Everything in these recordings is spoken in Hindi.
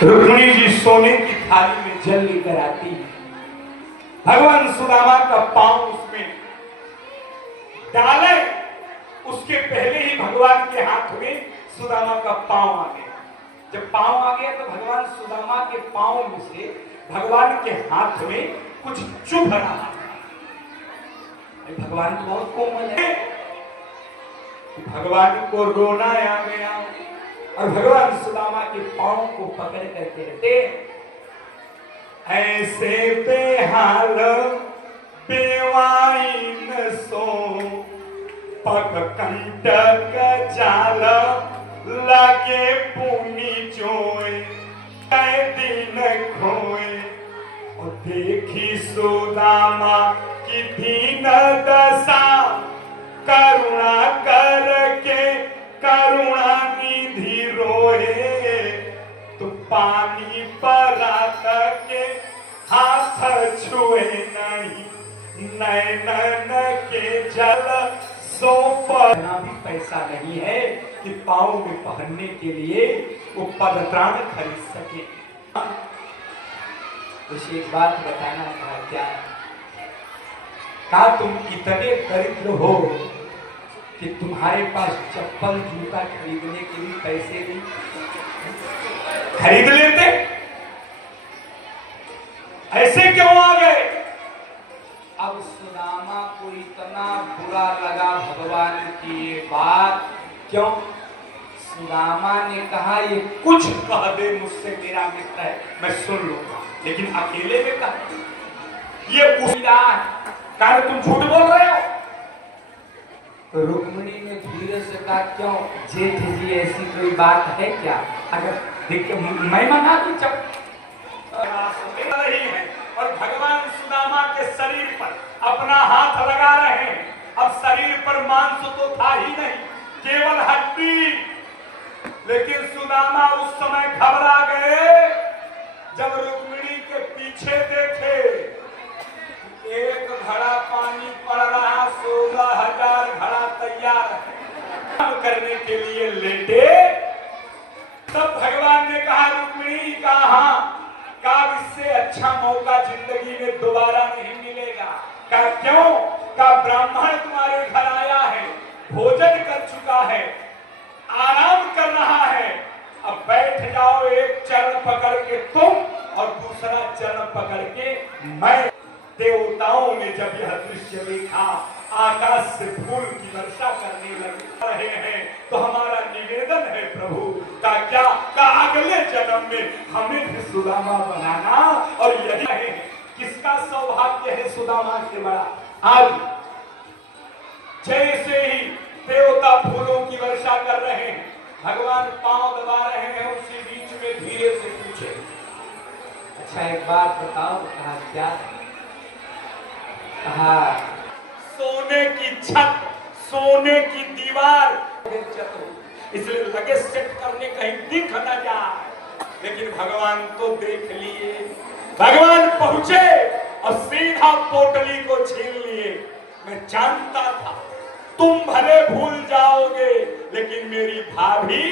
रुक्मिणी जी सोने की थाली में जल लेकर आती है। भगवान सुदामा का पांव उसमें डाले, उसके पहले ही भगवान के हाथ में सुदामा का पांव आ गया। जब पांव आ गया तो भगवान सुदामा के पांव में से भगवान के हाथ में कुछ चुभ रहा है। भगवान तो बहुत कोमल है, भगवान को रोना आ गया और भगवान सुदामा के पांव को पकड़ करके रहते, ऐसे बेहाल बेवाइन सो पग कंटक जाल लगे पुनी चोए दिन खोए। और देखी सुदामा की दीन दशा करुणा करके करुणा निधि रोए। तो पानी परा के हाथ छुए नहीं, नैनन के जल सो पना भी पैसा नहीं है कि पाँव में पहनने के लिए वो पदत्राण खरीद सके। कुछ एक बात बताना था, क्या कहा तुम इतने दरिद्र हो कि तुम्हारे पास चप्पल जूता खरीदने के लिए पैसे नहीं, खरीद लेते, ऐसे क्यों आ गए? अब सुदामा को इतना बुरा लगा भगवान की ये बात। क्यों? सुदामा ने कहा ये कुछ कह दे मुझसे, मेरा मित्र है, मैं सुन लूंगा, लेकिन अकेले में कहा ये कारण तुम झूठ बोल रहे हो। तो रुक्मिणी ने धीरे से कहा क्यों जेठ जी ऐसी कोई बात है क्या? अगर देखिए मैं मना दूं जब रही है और भगवान सुदामा के शरीर पर अपना हाथ लगा रहे हैं। अब शरीर पर मांस तो था ही नहीं, केवल हड्डी। लेकिन सुदामा उस समय घबरा गए जब रुक्मिणी के पीछे देखे एक घड़ा पानी पड़ रहा, 16,000 घड़ा तैयार है करने के लिए लेटे। तब भगवान ने कहा रुक्मिणी कहाँ, का इससे अच्छा मौका जिंदगी में दोबारा नहीं मिलेगा। का क्यों? का ब्राह्मण तुम्हारे घर आया है, भोजन कर चुका है, आराम कर रहा है, अब बैठ जाओ, एक चरण पकड़ के तुम और दूसरा चरण पकड़ के मैं। देवताओं ने जब यह दृश्य देखा, आकाश से फूल की वर्षा करने लग रहे हैं। तो हमारा निवेदन है प्रभु का क्या का अगले जन्म में हमें भी सुदामा बनाना। और यही है किसका सौभाग्य है सुदामा के बड़ा। आज जैसे ही देवता फूलों की वर्षा कर रहे हैं, भगवान पांव दबा रहे हैं, उसी बीच में धीरे से पूछे अच्छा एक बात बताओ। कहा क्या? कहा सोने की छत, सोने की दीवार, इसलिए लगे सेट करने कहीं दिख न जाए। लेकिन भगवान तो देख लिए, भगवान पहुंचे और सीधा पोटली को छीन लिए। मैं जानता था तुम भले भूल जाओगे, लेकिन मेरी भाभी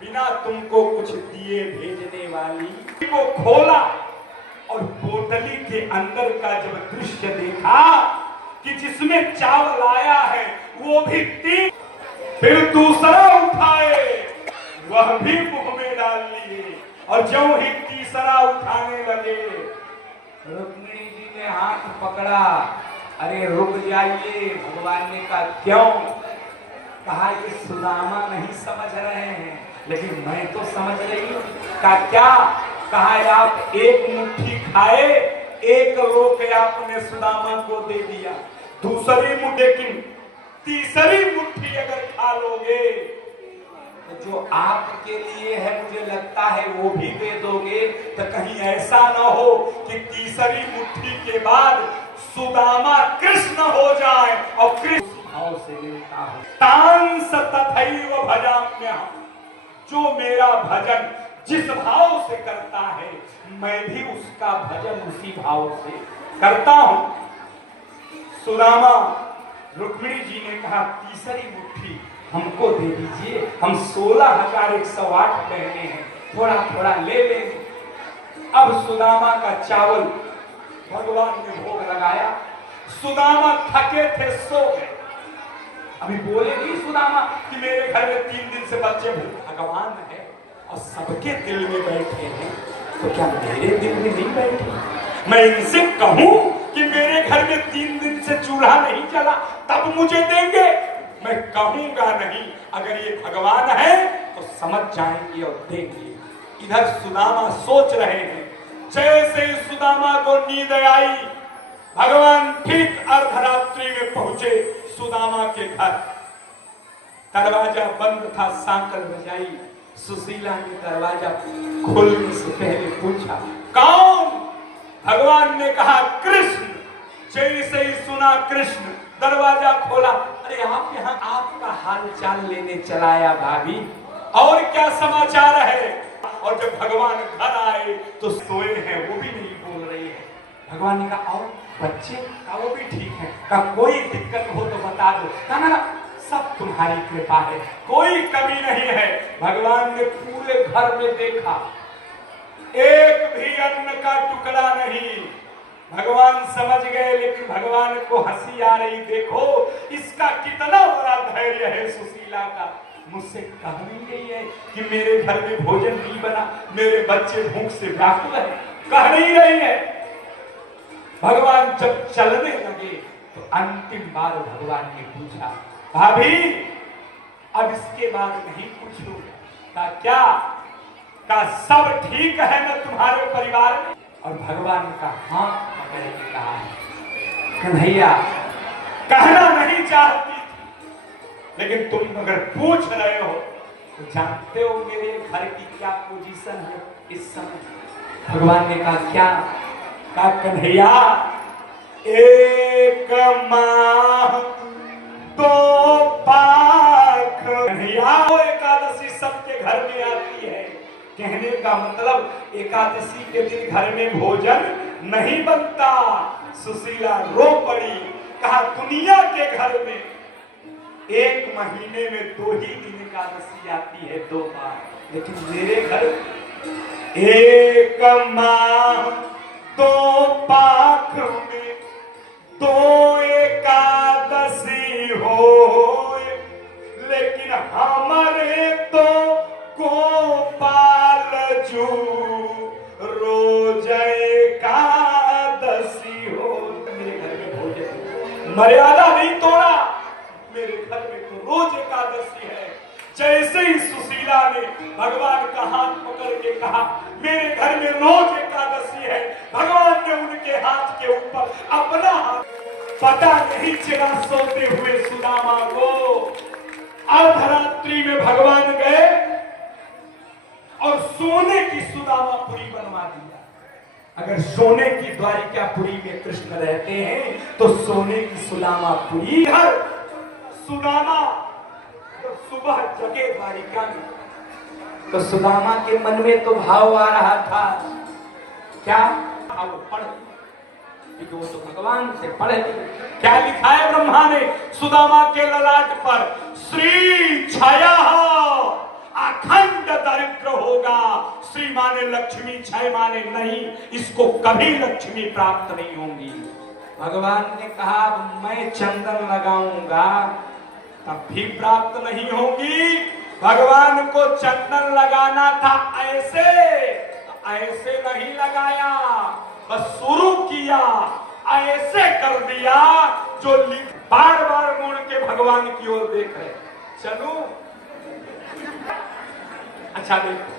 बिना तुमको कुछ दिए भेजने वाली। को खोला और पोटली के अंदर का जब दृश्य देखा कि जिसमें चावल आया है वो भी 3, फिर दूसरा उठाए वह भी मुंह में डाल लिए। और जो ही तीसरा उठाने लगे, रुक्मिणी जी ने हाथ पकड़ा, अरे रुक जाइए। भगवान ने कहा क्यों? कहा ये सुदामा नहीं समझ रहे हैं, लेकिन मैं तो समझ रही हूँ। कहा क्या? कहा आप एक मुट्ठी खाए, एक रोके आपने सुदामा को दे दिया, दूसरी मुट्ठी, लेकिन तीसरी मुट्ठी अगर खा लोगे तो जो आपके लिए है मुझे लगता है वो भी दे दोगे। तो कहीं ऐसा न हो कि तीसरी मुट्ठी के बाद सुदामा कृष्ण हो जाए और कृष्ण भाव से लेता हो। तांस तथैव भजाम्यहम्, जो मेरा भजन जिस भाव से करता है मैं भी उसका भजन उसी भाव से करता हूं। सुदामा रुक्मिणी जी ने कहा तीसरी मुट्ठी हमको दे दीजिए, हम 16,108 पहने हैं, थोड़ा थोड़ा ले लेंगे। अब सुदामा का चावल भगवान ने भोग लगाया। सुदामा थके थे, सो गए। अभी बोले नहीं सुदामा कि मेरे घर में 3 दिन से बच्चे भगवान है और सबके दिल में बैठे हैं, तो क्या मेरे दिल में नहीं बैठे? मैं इनसे कहूं कि मेरे घर में 3 दिन से चूल्हा नहीं चला, तब मुझे देंगे? मैं कहूंगा नहीं। अगर ये भगवान है तो समझ जाएंगे और देंगे। इधर सुदामा सोच रहे हैं। जैसे ही सुदामा को नींद आई, भगवान ठीक अर्धरात्रि में पहुंचे सुदामा के घर। दरवाजा बंद था, सांकल बजाई। सुशीला ने दरवाजा खोलने से पहले पूछा, कौन? भगवान ने कहा, कृष्ण। जैसे ही सुना कृष्ण, दरवाजा खोला। अरे आप यहाँ आपका हाल चाल लेने चलाया भाभी, और क्या समाचार है? और जब भगवान घर आए तो सोए हैं, वो भी नहीं बोल रही है। भगवान ने कहा, और बच्चे का? वो भी ठीक है। कहा, कोई दिक्कत हो तो बता दो। कहा, ना सब तुम्हारी कृपा है, कोई कमी नहीं है। भगवान ने पूरे घर में देखा, एक भी अन्न का टुकड़ा नहीं। भगवान समझ गए, लेकिन भगवान को हंसी आ रही। देखो इसका कितना बड़ा धैर्य है सुशीला का। मुझसे कह नहीं गई है कि मेरे घर में भोजन नहीं बना, मेरे बच्चे भूख से व्याकुल है, कह नहीं रही है। भगवान जब चलने लगे तो अंतिम बार भगवान ने पूछा, भाभी अब इसके बाद नहीं पूछूंगा? कहा, क्या? कहा, सब ठीक है ना तुम्हारे परिवार में? और भगवान का हाथ पकड़ के कहा, कन्हैया कहना नहीं चाहती थी, लेकिन तुम अगर पूछ रहे हो तो जानते हो मेरे घर की क्या पोजीशन है इस समय? भगवान ने कहा, क्या? कहा, कन्हैया 1 माह 2 पाख। कन्हैया एकादशी सबके घर में आती है। कहने का मतलब एकादशी के दिन घर में भोजन नहीं बनता। सुशीला रो पड़ी। कहा, दुनिया के घर में 1 महीने में 2 ही दिन एकादशी आती है, 2 बार, लेकिन मेरे घर 1 माह 2 पाख में 2 एकादशी हो, लेकिन हमारे तो गोपाल जू रोज एकादशी हो। मेरे घर में भोजन मर्यादा नहीं तोड़ा, मेरे घर में तो रोज एकादशी है। जैसे ही सुशीला ने भगवान का हाथ पकड़ के कहा, मेरे घर में रोज एकादशी है, भगवान ने उनके हाथ के ऊपर अपना हाथ, पता नहीं चला सोते हुए सुदामा को। अर्धरात्रि में भगवान गए और सोने की सुदामापुरी बनवा दिया। अगर सोने की द्वारिकापुरी में कृष्ण रहते हैं तो सोने की सुदामापुरी। सुदामा तो सुबह जगे द्वारिका में, तो सुदामा के मन में तो भाव आ रहा था, क्या? अब पढ़, क्योंकि वो तो भगवान से पढ़े। क्या लिखा है ब्रह्मा ने सुदामा के ललाट पर? श्री छाया अखंड दरिद्र होगा। श्री माने लक्ष्मी, क्षय माने नहीं, इसको कभी लक्ष्मी प्राप्त नहीं होगी। भगवान ने कहा, मैं चंदन लगाऊंगा तब भी प्राप्त नहीं होगी। भगवान को चंदन लगाना था ऐसे, ऐसे नहीं लगाया, बस शुरू किया, ऐसे कर दिया जो बार बार मुड़ के भगवान की ओर देख रहे। चलो अच्छा देखो,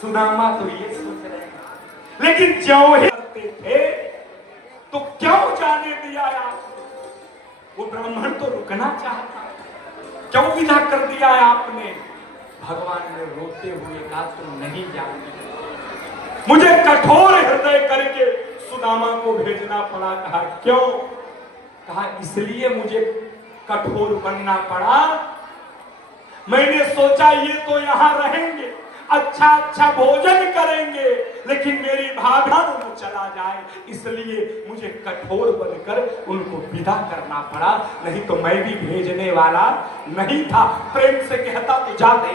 सुदामा तो ये सोच रहे हैं, लेकिन जो ही करते थे तो क्यों जाने दिया आपने? वो ब्राह्मण तो रुकना चाहता, क्यों विदा कर दिया है आपने? भगवान ने रोते हुए कहा, तुम नहीं जानते। मुझे कठोर हृदय करके सुदामा को भेजना पड़ा। कहा, क्यों? कहा, इसलिए मुझे कठोर बनना पड़ा। मैंने सोचा ये तो यहाँ रहेंगे, अच्छा अच्छा भोजन करेंगे, लेकिन मेरी भावना न चला जाए, इसलिए मुझे कठोर बनकर उनको विदा करना पड़ा। नहीं तो मैं भी भेजने वाला नहीं था, प्रेम से कहता तो जाते,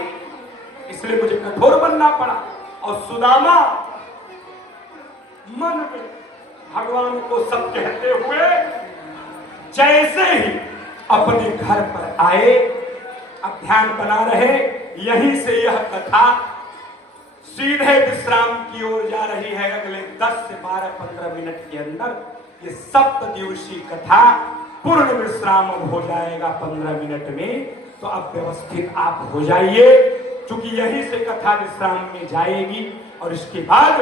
इसलिए मुझे कठोर बनना पड़ा। और सुदामा मन में भगवान को सब कहते हुए जैसे ही अपने घर पर आए, अब ध्यान बना रहे, यहीं से यह कथा सीधे विश्राम की ओर जा रही है। अगले 10 से 12-15 मिनट के अंदर ये 7 दिवसीय कथा पूर्ण विश्राम हो जाएगा 15 मिनट में। तो अब व्यवस्थित आप हो जाइए, क्योंकि यहीं से कथा विश्राम में जाएगी और इसके बाद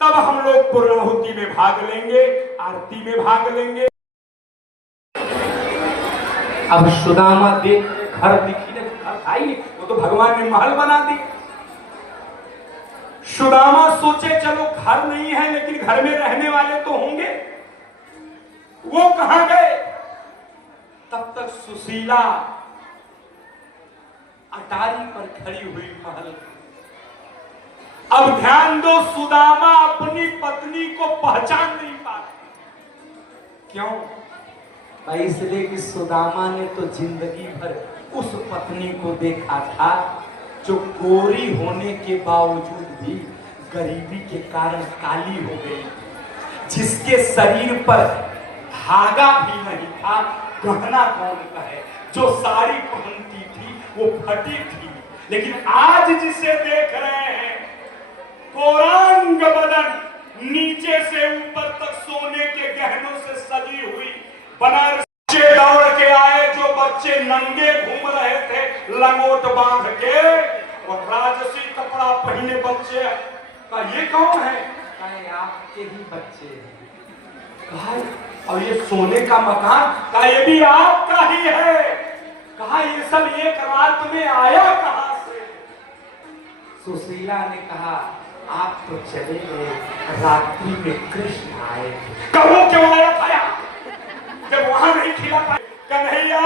तब हम लोग पूर्णाहुति में भाग लेंगे, आरती में भाग लेंगे। अब सुदामा देख घर दिखी नहीं, घर आई, वो तो भगवान ने महल बना दी। सुदामा सोचे चलो घर नहीं है लेकिन घर में रहने वाले तो होंगे, वो कहां गए? तब तक सुशीला अटारी पर खड़ी हुई महल। अब ध्यान दो, सुदामा अपनी पत्नी को पहचान नहीं पाते। क्यों? भाई इसलिए कि सुदामा ने तो जिंदगी भर उस पत्नी को देखा था जो गोरी होने के बावजूद भी गरीबी के कारण काली हो गई, जिसके शरीर पर धागा भी नहीं था, गहना कौन का है, जो साड़ी पहनती थी वो फटी थी। लेकिन आज जिसे देख रहे हैं, कोरांग बदन, नीचे से ऊपर तक सोने के गहनों से सजी हुई, बनारस बच्चे दौड़ के आए, जो बच्चे नंगे घूम रहे थे लंगोट बांध के, और राजसी कपड़ा पहने बच्चे का ये कौन है? आपके ही बच्चे हैं। कहा, और ये सोने का मकान का ये भी आपका ही है। कहा ये सब एक रात में आया कहां से? सुशीला ने कहा आप तो चले गए, रात्रि में कृष्ण आए थे। कहो क्यों आया था? जब वहां नहीं खिला पाए, कन्हैया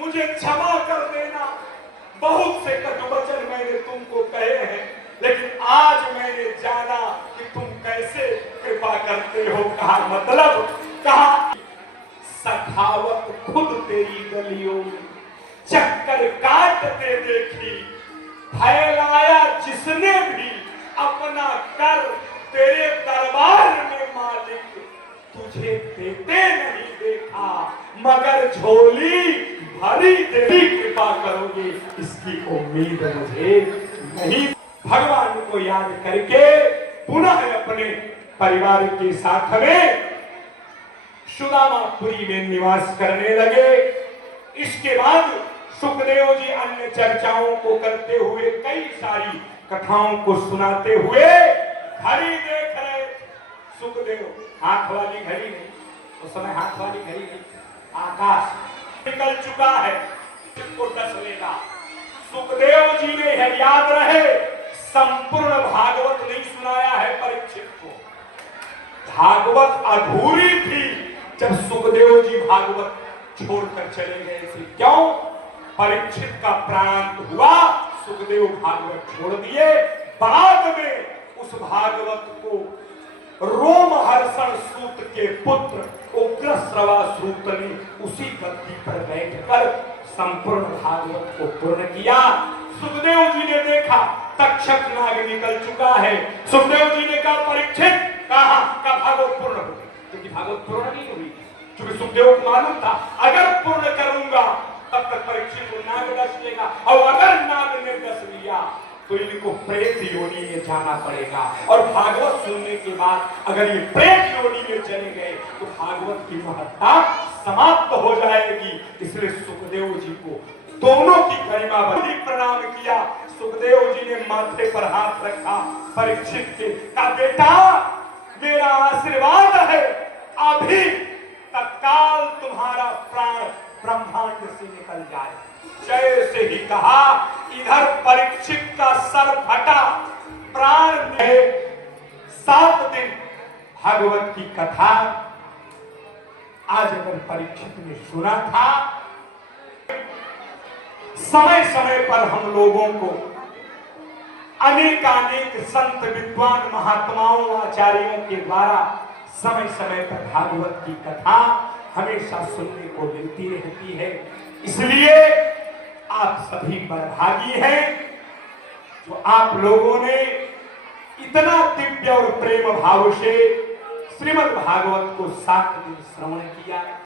मुझे क्षमा कर देना, बहुत से कटु वचन मैंने तुमको कहे हैं, लेकिन आज मैंने जाना कि तुम कैसे कृपा करते हो। कहा मतलब? कहा सखावत खुद तेरी गलियों में चक्कर काटते देखी, फैलाया जिसने भी अपना कर तेरे दरबार में मालिक, तुझे देते नहीं देखा, मगर झोली भरी देवी कृपा करोगे इसकी उम्मीद मुझे नहीं। भगवान को याद करके पुनः अपने परिवार के साथ में सुदामापुरी में निवास करने लगे। इसके बाद सुखदेव जी अन्य चर्चाओं को करते हुए, कई सारी कथाओं को सुनाते हुए घड़ी देख रहे। सुखदेव हाथ वाली घड़ी नहीं, उस समय हाथ वाली घड़ी नहीं, आकाश निकल चुका है, को 10 लेगा। सुखदेव जी ने है, याद रहे, संपूर्ण भागवत नहीं सुनाया है परीक्षित को। भागवत अधूरी थी जब सुखदेव जी भागवत छोड़कर चले गए थे। क्यों? परीक्षित का प्राणांत हुआ, सुखदेव भागवत छोड़ दिए। बाद में उस भागवत को रोमहर्षण सूत के पुत्र उग्रश्रवा सूत ने उसी गद्दी पर बैठकर संपूर्ण भागवत को पूर्ण किया। सुखदेव जी ने देखा तक्षक नाग निकल चुका है। सुखदेव जी ने कहा परीक्षित कहा का भागवत पूर्ण हो, क्योंकि भागवत पूर्ण नहीं हुई, क्योंकि सुखदेव को मालूम था अगर पूर्ण करूंगा तब तक परीक्षित को नाग दस लेगा, और अगर नाग ने दस लिया तो इनको प्रेत योनि में जाना पड़ेगा, और भागवत सुनने के बाद अगर ये प्रेत योनि में चले गए तो भागवत की महत्ता समाप्त हो जाएगी। इसलिए सुखदेव जी को दोनों की गरिमा बड़ी प्रणाम किया। सुखदेव जी ने माथे पर हाथ रखा परीक्षित के, का बेटा मेरा आशीर्वाद है, अभी तत्काल तुम्हारा प्राण ब्रह्मांड से निकल जाए। जैसे ही कहा इधर परीक्षित का सर फटा, प्राण में 7 दिन भागवत की कथा आज अगर परीक्षित ने सुना था। समय समय पर हम लोगों को अनेक संत विद्वान महात्माओं आचार्यों के द्वारा समय समय पर भागवत की कथा हमेशा सुनने को मिलती रहती है। इसलिए आप सभी बड़भागी हैं जो आप लोगों ने इतना दिव्य और प्रेम भाव से श्रीमद् भागवत को 7 दिन श्रवण किया।